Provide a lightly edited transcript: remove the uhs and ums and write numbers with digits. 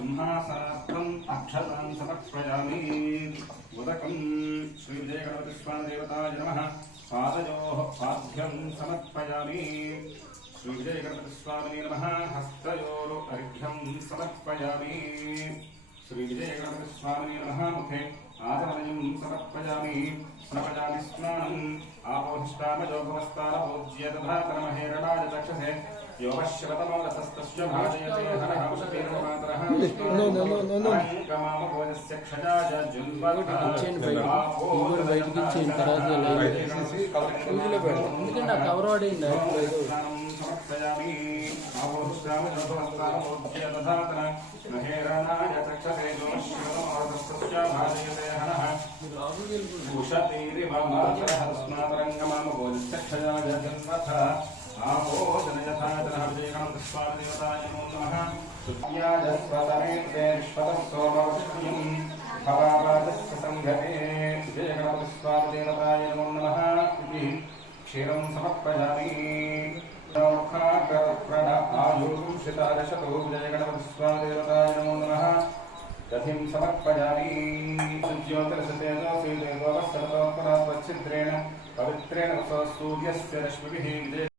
सिंहासनार्थम् अक्षतां समर्पयामि उदकं श्रीविजयगणपतिस्वामिदेवताय नमः पादयोः पाद्यं समर्पयामि श्रीविजयगणपतिस्वामिने नमः हस्तयोः अर्घ्यं समर्पयामि श्रीविजयगणपतिस्वामिने नमः मुखे आदरणीयं समर्पयामि स्नपयामि स्नानम् आपोहिष्टामयोगमस्तानपूज्य तथा तनमहेरणाय चक्षसे योगश्रवतमोरसस्तस्य भाजयते हरः उषतीर्वमातरः विष्णुमामभोजस्य क्षजाय जुन्वत्तः समर्पयामि आपोहिष्टामयोगमस्तानपूज्य तथा तनमहेरणाय चक्षसे योगश्रवतमोरसस्तस्य भाजयते हरः उषतीर्वमातरः स्नातरङ्गमामभोजस्य क्षजाय जुन्वत्तः आपोजनयथाजनः विजयगणपतिस्वामिदेवताय नमो नमः सुत्याय स्वतमेत्ये विश्वतं सोमवृष्टिं भवापादस्य सङ्घटे विजयगणपतिस्वामिदेवताय नमो नमः इति क्षीरं समर्पयामि मुखाकरप्रण आयुर्षितादशतो विजयगणपतिस्वामिदेवताय नमो नमः दधिं समर्पयामि सुज्योतिरसतेजोऽसि देववत्सरतोत्तरात्वच्छिद्रेण पवित्रेण सूर्यस्य रश्मिभिः